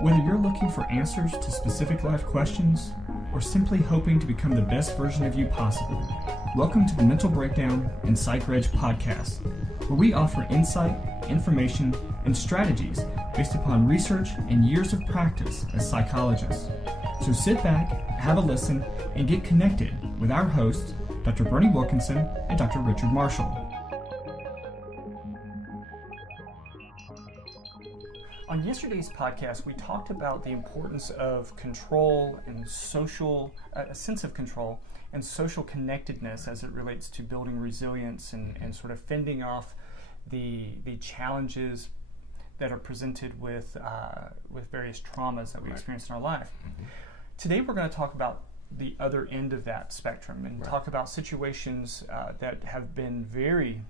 Whether you're looking for answers to specific life questions or simply hoping to become the best version of you possible, welcome to the Mental Breakdown and Psychreg podcast, where we offer insight, information, and strategies based upon research and years of practice as psychologists. So sit back, have a listen, and get connected with our hosts, Dr. Berney and Dr. Richard Marshall. On yesterday's podcast, we talked about the importance of control and a sense of control and social connectedness as it relates to building resilience and sort of fending off the challenges that are presented with various traumas that we experience in our life. Mm-hmm. Today, we're going to talk about the other end of that spectrum and talk about situations that have been very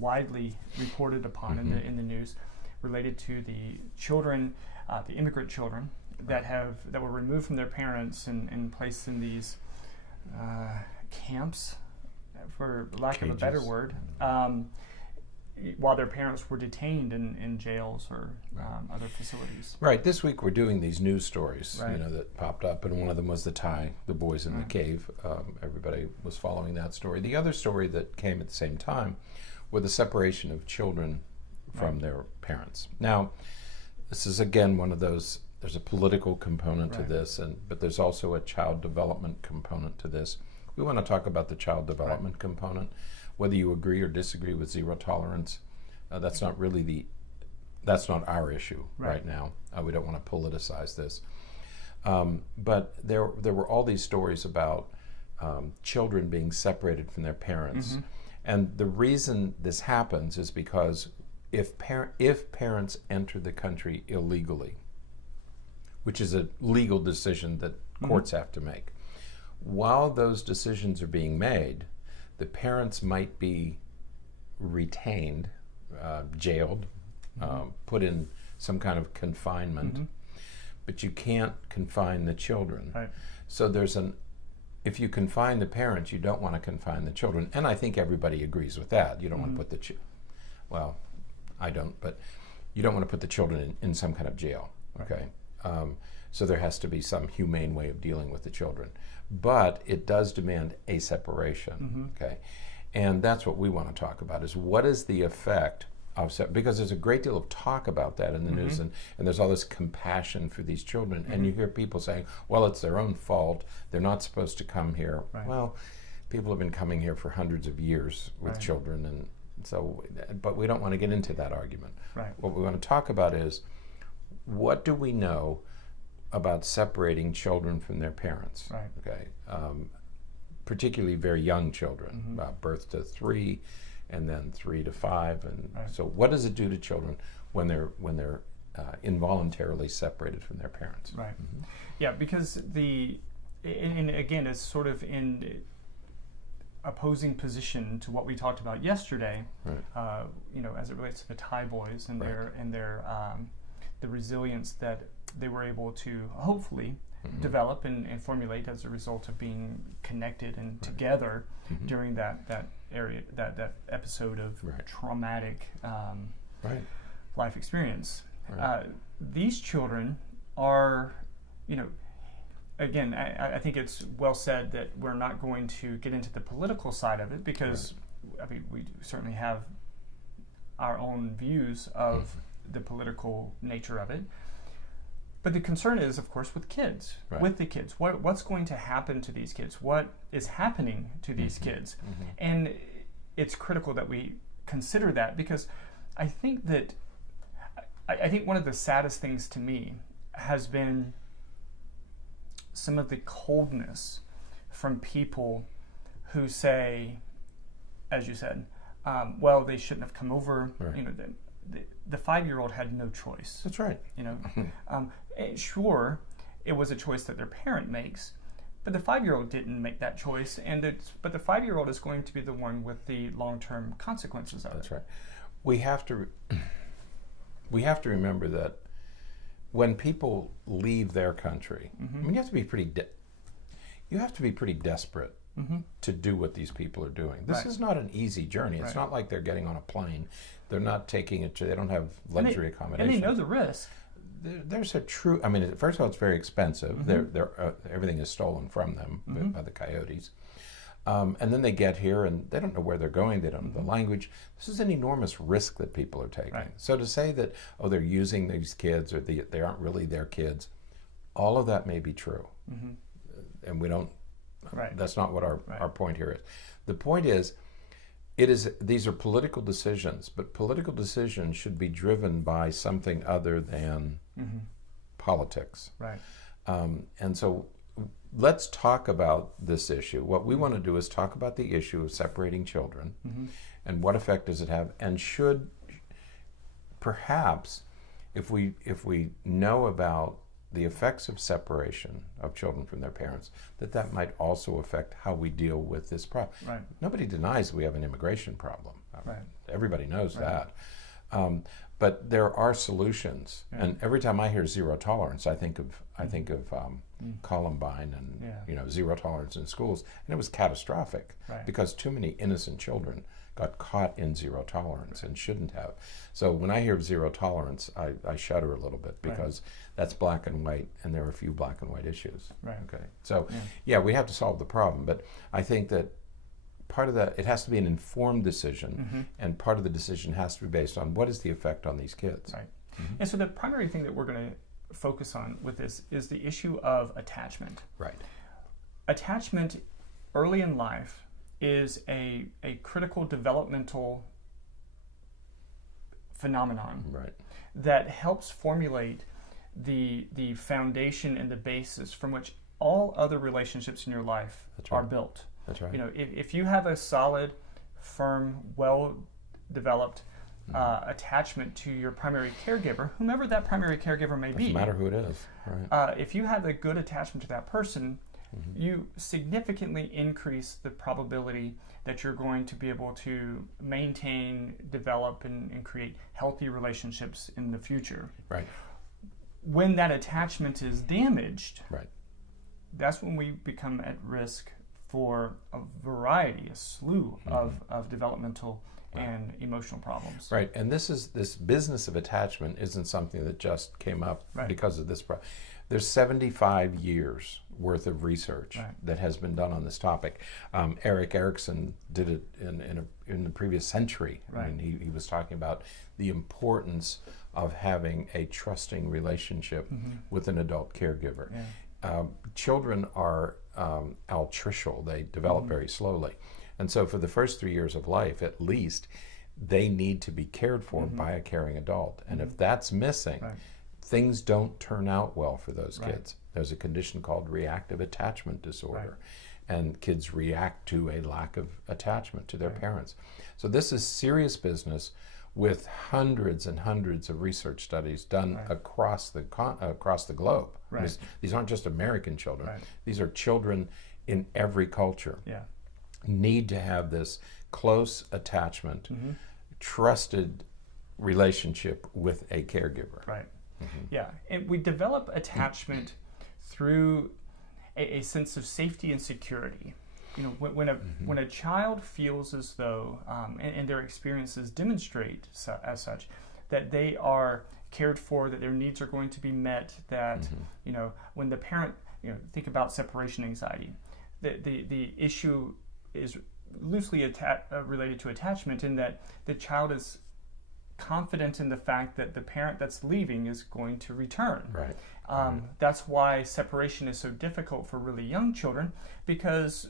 widely reported upon in the news, related to the children, the immigrant children that were removed from their parents and placed in these camps, for lack of a better word, while their parents were detained in jails or other facilities. Right. This week we're doing these news stories, that popped up, and one of them was the boys in the cave. Everybody was following that story. The other story that came at the same time were the separation of children from their parents. Now, this is again one of those, there's a political component to this, but there's also a child development component to this. We want to talk about the child development component, whether you agree or disagree with zero tolerance. That's not our issue right now. We don't want to politicize this. But there were all these stories about children being separated from their parents. Mm-hmm. And the reason this happens is because if parents enter the country illegally, which is a legal decision that courts have to make, while those decisions are being made, the parents might be retained, jailed, put in some kind of confinement, but you can't confine the children. Right. So if you confine the parents, you don't want to confine the children. And I think everybody agrees with that. You don't want to put well, I don't, but you don't want to put the children in some kind of jail, okay? So there has to be some humane way of dealing with the children. But it does demand a separation, okay? And that's what we want to talk about, is what is the effect of because there's a great deal of talk about that in the news, and there's all this compassion for these children, and you hear people saying, well, it's their own fault, they're not supposed to come here. Right. Well, people have been coming here for hundreds of years with children, and so, but we don't want to get into that argument. Right. What we want to talk about is, what do we know about separating children from their parents? Right. Okay. Particularly very young children, birth to 3, and then 3 to 5, and so what does it do to children when they're involuntarily separated from their parents? Right. Yeah, because and again, it's sort of in opposing position to what we talked about yesterday, as it relates to the Thai boys and the resilience that they were able to hopefully develop and formulate as a result of being connected and together during that episode of traumatic life experience. Right. These children are, again, I think it's well said that we're not going to get into the political side of it, because we certainly have our own views of the political nature of it. But the concern is, of course, with kids, with the kids. What's going to happen to these kids? What is happening to these kids? And it's critical that we consider that, because I think one of the saddest things to me has been some of the coldness from people who say, as you said, well, they shouldn't have come over. Right. The 5-year-old had no choice. That's right. Sure, it was a choice that their parent makes, but the 5-year-old didn't make that choice, but the 5-year-old is going to be the one with the long-term consequences of it. That's right. We have to remember that when people leave their country, you have to be pretty desperate to do what these people are doing. This is not an easy journey. It's not like they're getting on a plane. They're not taking it. They don't have luxury accommodations. And they know the risk. there's a true. I mean, first of all, it's very expensive. Everything is stolen from them by the coyotes, and then they get here and they don't know where they're going. They don't know the language. This is an enormous risk that people are taking. Right. So to say that they're using these kids or they aren't really their kids, all of that may be true, and we don't. Right. That's not what our point here is. The point is. These are political decisions, but political decisions should be driven by something other than politics. Right. And so let's talk about this issue. What we want to do is talk about the issue of separating children and what effect does it have, and should perhaps, if we know about the effects of separation of children from their parents, that might also affect how we deal with this problem. Right. Nobody denies we have an immigration problem. Right. Everybody knows that. But there are solutions, and every time I hear zero tolerance, I think of Columbine and zero tolerance in schools, and it was catastrophic because too many innocent children got caught in zero tolerance and shouldn't have. So when I hear zero tolerance, I shudder a little bit because that's black and white, and there are a few black and white issues. Right. Okay. So we have to solve the problem, but I think that part of that, it has to be an informed decision, and part of the decision has to be based on what is the effect on these kids. Right. And so the primary thing that we're going to focus on with this is the issue of attachment. Right. Attachment early in life is a critical developmental phenomenon that helps formulate the foundation and the basis from which all other relationships in your life are built. That's right. You know, if you have a solid, firm, well-developed attachment to your primary caregiver, whomever that primary caregiver may be. Doesn't matter who it is. Right. If you have a good attachment to that person, you significantly increase the probability that you're going to be able to maintain, develop, and create healthy relationships in the future. Right. When that attachment is damaged, that's when we become at risk for a slew of developmental and emotional problems. Right, and this business of attachment isn't something that just came up because of this problem. There's 75 years worth of research that has been done on this topic. Erik Erikson did it in the previous century. I mean, he was talking about the importance of having a trusting relationship with an adult caregiver. Children are altricial. They develop very slowly. And so for the first 3 years of life, at least, they need to be cared for by a caring adult. And if that's missing, things don't turn out well for those kids. There's a condition called reactive attachment disorder. And kids react to a lack of attachment to their parents. So this is serious business with hundreds and hundreds of research studies done across the globe. These aren't just American children. These are children in every culture. Need to have this close attachment, trusted relationship with a caregiver. And we develop attachment through a sense of safety and security. You know, when a child feels as though, and their experiences demonstrate as such, that they are cared for, that their needs are going to be met, that you know, when the parent, you know, think about separation anxiety, the issue is loosely related to attachment, in that the child is confident in the fact that the parent that's leaving is going to return. That's why separation is so difficult for really young children, because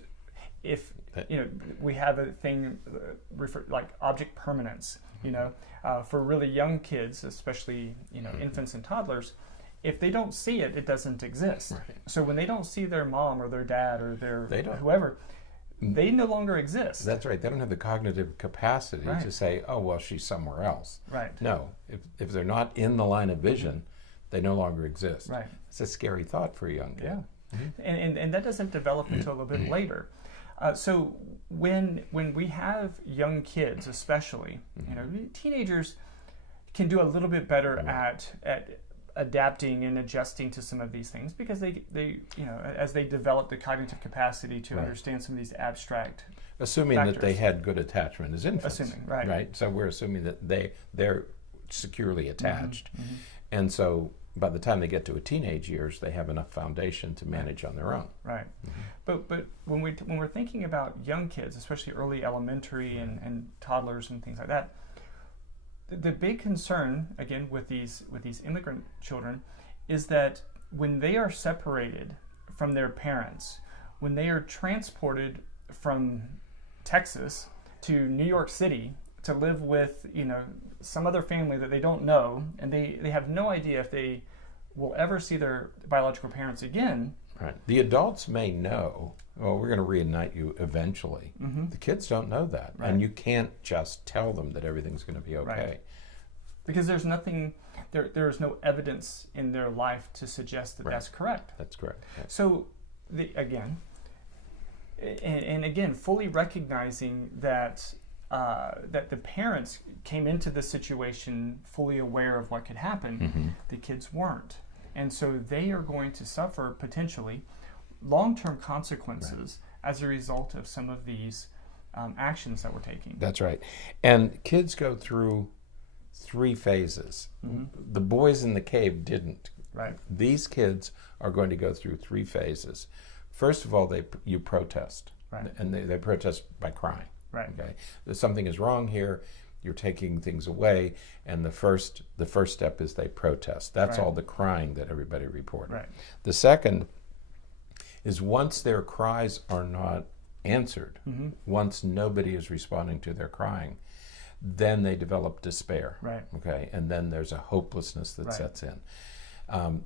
if you know, we have a thing like object permanence. You know, for really young kids, especially infants and toddlers, if they don't see it, it doesn't exist. So when they don't see their mom or their dad or their whoever, they no longer exist. That's right. They don't have the cognitive capacity to say, "Oh, well, she's somewhere else." No, if they're not in the line of vision, they no longer exist. It's a scary thought for a young kid. And that doesn't develop until a bit later. So when we have young kids, especially, you know, teenagers can do a little bit better at adapting and adjusting to some of these things, because they you know, as they develop the cognitive capacity to understand some of these abstract assuming factors. That they had good attachment as infants. Assuming, right. So we're assuming that they're securely attached. And so by the time they get to a teenage years, they have enough foundation to manage on their own. Right. But when we're thinking about young kids, especially early elementary and toddlers and things like that, the big concern, again, with these immigrant children, is that when they are separated from their parents, when they are transported from Texas to New York City to live with, some other family that they don't know, and they have no idea if they will ever see their biological parents again. Right. The adults may know, well, we're going to reunite you eventually. The kids don't know that. Right. And you can't just tell them that everything's going to be okay. Right. Because there's nothing, there's no evidence in their life to suggest that that's correct. That's correct. Yeah. So, again, fully recognizing that that the parents came into the situation fully aware of what could happen, the kids weren't. And so they are going to suffer potentially long-term consequences as a result of some of these actions that we're taking. That's right. And kids go through 3 phases. The boys in the cave didn't. Right. These kids are going to go through 3 phases. First of all, you protest. Right. And they protest by crying. Right. Okay. Something is wrong here. You're taking things away, and the first step is they protest. That's all the crying that everybody reported. Right. The second is once their cries are not answered, once nobody is responding to their crying, then they develop despair. Right. Okay, and then there's a hopelessness that sets in.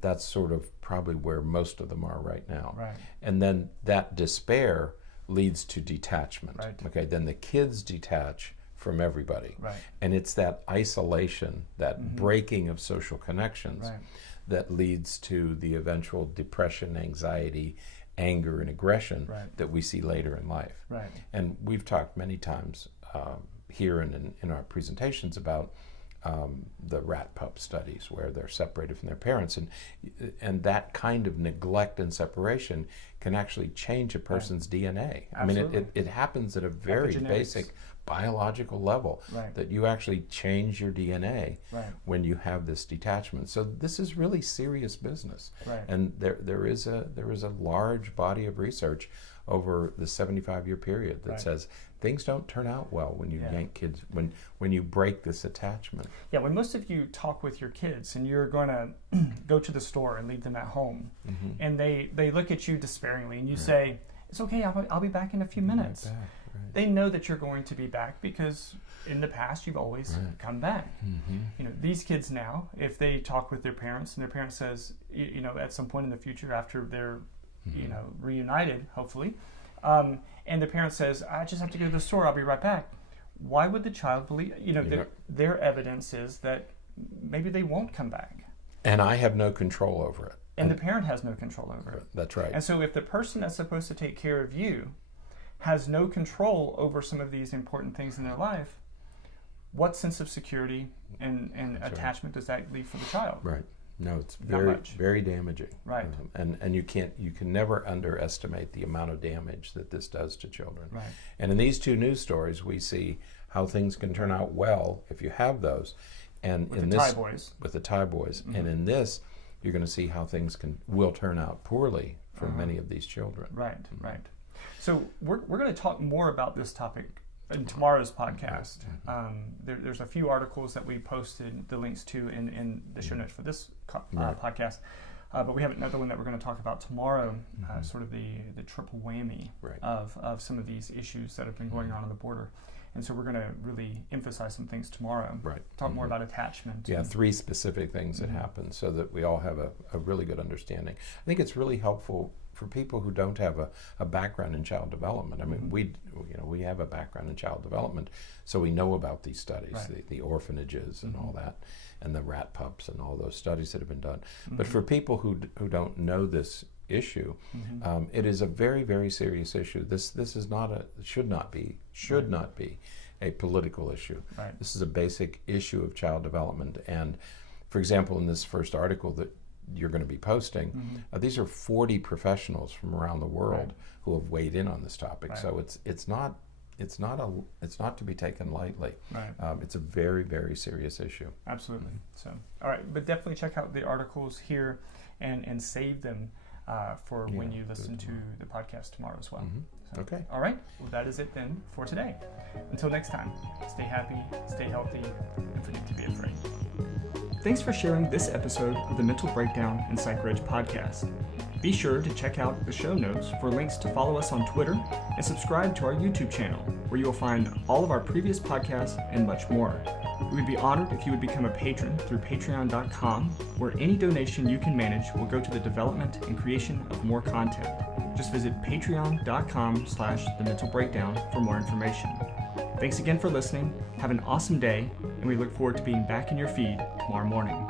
That's sort of probably where most of them are right now. Right. And then that despair leads to detachment. Right. Okay, then the kids detach from everybody. Right. And it's that isolation, that breaking of social connections that leads to the eventual depression, anxiety, anger, and aggression that we see later in life. Right. And we've talked many times here and in our presentations about the rat pup studies where they're separated from their parents, and that kind of neglect and separation can actually change a person's DNA. Absolutely. I mean, it happens at a very basic biological level that you actually change your DNA when you have this detachment. So this is really serious business, and there is a large body of research over the 75-year period that says things don't turn out well when you yank kids, when you break this attachment. Yeah, when most of you talk with your kids and you're going to go to the store and leave them at home, and they look at you despairingly and you say, it's okay, I'll be back in a few minutes. They know that you're going to be back because in the past you've always come back. These kids now, if they talk with their parents and their parent says, at some point in the future after they're reunited, hopefully, and the parent says, I just have to go to the store, I'll be right back. Why would the child believe? Their evidence is that maybe they won't come back. And I have no control over it. And the parent has no control over it. That's right. And so if the person that's supposed to take care of you has no control over some of these important things in their life, what sense of security and attachment does that leave for the child? Right. No, it's very damaging. Right. And you can never underestimate the amount of damage that this does to children. Right. And in these 2 news stories, we see how things can turn out well if you have those. And with in the this, Thai boys. With the Thai boys. And in this, you're going to see how things will turn out poorly for many of these children. Right. Right. So we're going to talk more about this topic in tomorrow's podcast. There's a few articles that we posted the links to in the show notes for this podcast, but we have another one that we're going to talk about tomorrow, sort of the triple whammy of some of these issues that have been going on the border. And so we're going to really emphasize some things tomorrow. Right. Talk more about attachment. Yeah, 3 specific things that happen so that we all have a really good understanding. I think it's really helpful for people who don't have a background in child development. I mean, we have a background in child development, so we know about these studies, the orphanages and all that, and the rat pups and all those studies that have been done. But for people who don't know this issue, it is a very, very serious issue. This is not should not be a political issue. Right. This is a basic issue of child development. And for example, in this first article that you're going to be posting, these are 40 professionals from around the world who have weighed in on this topic. So it's not it's not to be taken lightly. Right. It's a very, very serious issue. Absolutely. So, all right, but definitely check out the articles here and save them for when you listen to the podcast tomorrow as well. So, okay. All right. Well, that is it then for today. Until next time, stay happy, stay healthy, and forget to be afraid. Thanks for sharing this episode of the Mental Breakdown and Psychreg podcast. Be sure to check out the show notes for links to follow us on Twitter and subscribe to our YouTube channel, where you will find all of our previous podcasts and much more. We would be honored if you would become a patron through patreon.com, where any donation you can manage will go to the development and creation of more content. Just visit patreon.com/thementalbreakdown for more information. Thanks again for listening. Have an awesome day, and we look forward to being back in your feed tomorrow morning.